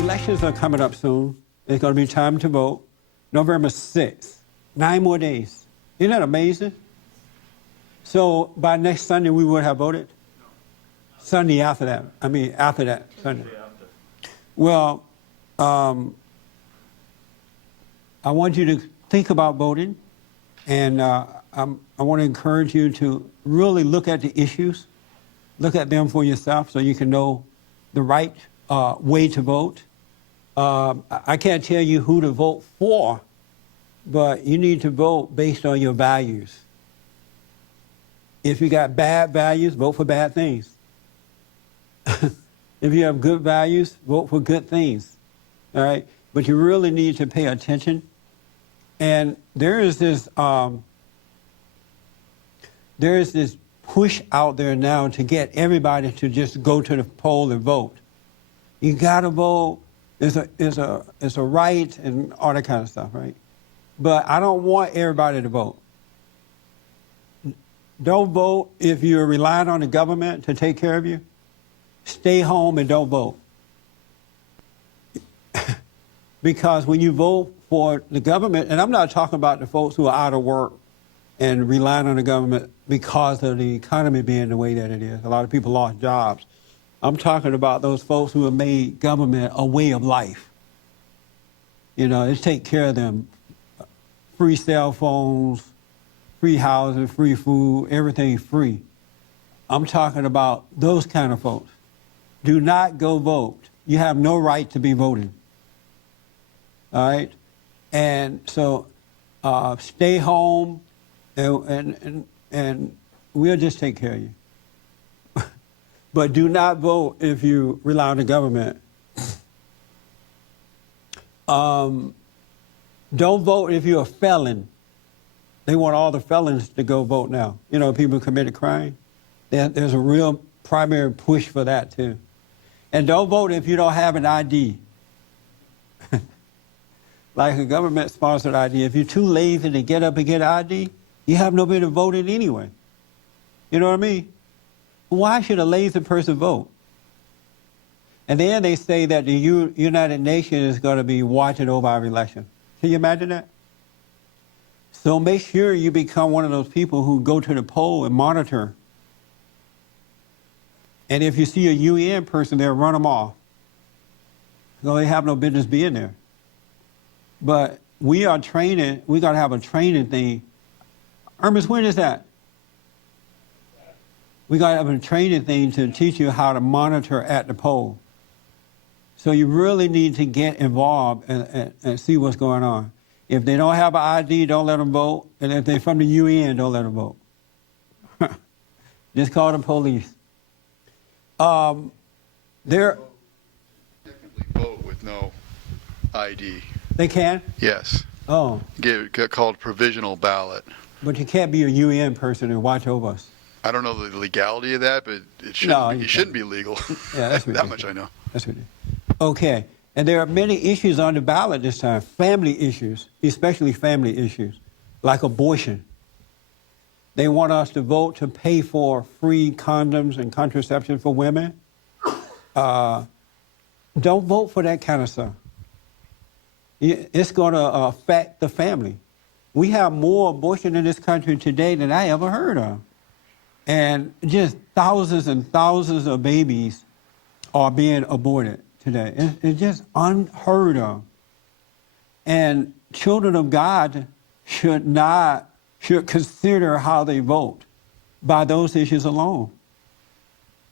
elections are coming up soon. It's going to be time to vote. November 6th. 9 more days. Isn't that amazing? So by next Sunday, we would have voted? No. Sunday after that. After that Sunday. Well, I want you to think about voting, and I want to encourage you to really look at the issues, look at them for yourself so you can know the right way to vote. I can't tell you who to vote for, but you need to vote based on your values. If you got bad values, vote for bad things. If you have good values, vote for good things. All right? But you really need to pay attention. And there is this push out there now to get everybody to just go to the poll and vote. You got to vote. It's a right and all that kind of stuff, right? But I don't want everybody to vote. Don't vote if you're relying on the government to take care of you. Stay home and don't vote. Because when you vote for the government, and I'm not talking about the folks who are out of work and relying on the government because of the economy being the way that it is. A lot of people lost jobs. I'm talking about those folks who have made government a way of life. You know, it's take care of them. Free cell phones, free housing, free food, everything free. I'm talking about those kind of folks. Do not go vote. You have no right to be voting. All right? And so stay home and we'll just take care of you. But do not vote if you rely on the government. Don't vote if you're a felon. They want all the felons to go vote now. You know, people who committed crime. There's a real primary push for that, too. And don't vote if you don't have an ID. Like a government-sponsored ID. If you're too lazy to get up and get an ID, you have no way to vote in anyway. You know what I mean? Why should a lazy person vote? And then they say that the United Nations is going to be watching over our election. Can you imagine that? So make sure you become one of those people who go to the poll and monitor. And if you see a UN person there, run them off. So they have no business being there. But we are training, we got to have a training thing. Ernest, when is that? We got to have a training thing to teach you how to monitor at the poll. So you really need to get involved and see what's going on. If they don't have an ID, don't let them vote. And if they're from the UN, don't let them vote. Just call the police. Technically vote with no ID. They can? Yes. Oh. Get called provisional ballot. But you can't be a UN person and watch over us. I don't know the legality of that, but it shouldn't be legal. Yeah, that's that much I know. That's ridiculous. Okay. And there are many issues on the ballot this time, family issues, especially family issues, like abortion. They want us to vote to pay for free condoms and contraception for women. Don't vote for that kind of stuff. It's going to affect the family. We have more abortion in this country today than I ever heard of. And just thousands and thousands of babies are being aborted today. It's just unheard of. And children of God should consider how they vote by those issues alone.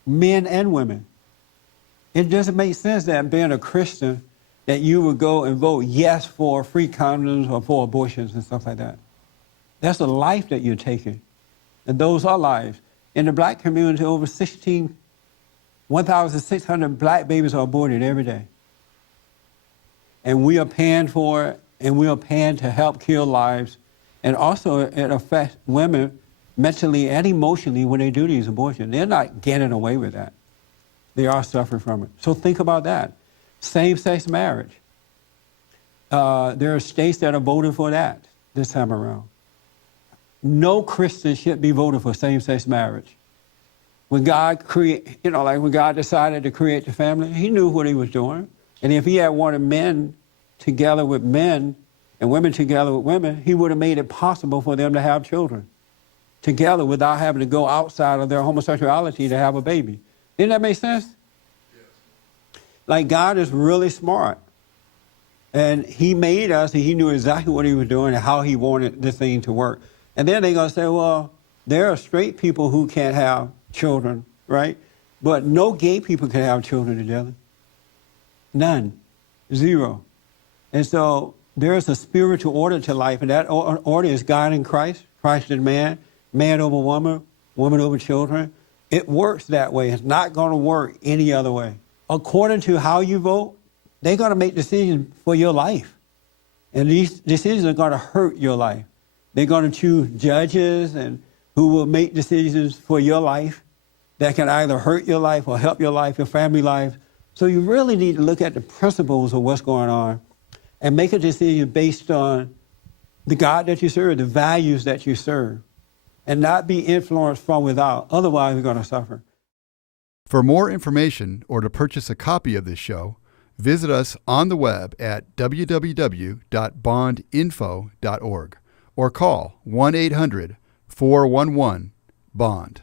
Men and women. It doesn't make sense that being a Christian that you would go and vote yes for free condoms or for abortions and stuff like that. That's a life that you're taking. And those are lives. In the black community, over 1,600 black babies are aborted every day. And we are paying for it, and we are paying to help kill lives. And also it affects women mentally and emotionally when they do these abortions. They're not getting away with that. They are suffering from it. So think about that. Same-sex marriage. There are states that are voting for that this time around. No Christian should be voting for same-sex marriage. When God when God decided to create the family, he knew what he was doing. And if he had wanted men together with men and women together with women, he would have made it possible for them to have children together without having to go outside of their homosexuality to have a baby. Didn't that make sense? Yes. Like, God is really smart. And he made us, and he knew exactly what he was doing and how he wanted this thing to work. And then they're going to say, well, there are straight people who can't have children, right? But no gay people can have children together. None. Zero. And so there is a spiritual order to life, and that order is God in Christ, Christ in man, man over woman, woman over children. It works that way. It's not going to work any other way. According to how you vote, they're going to make decisions for your life. And these decisions are going to hurt your life. They're going to choose judges and who will make decisions for your life that can either hurt your life or help your life, your family life. So you really need to look at the principles of what's going on and make a decision based on the God that you serve, the values that you serve, and not be influenced from without. Otherwise, you're going to suffer. For more information or to purchase a copy of this show, visit us on the web at www.bondinfo.org or call 1-800-411-BOND.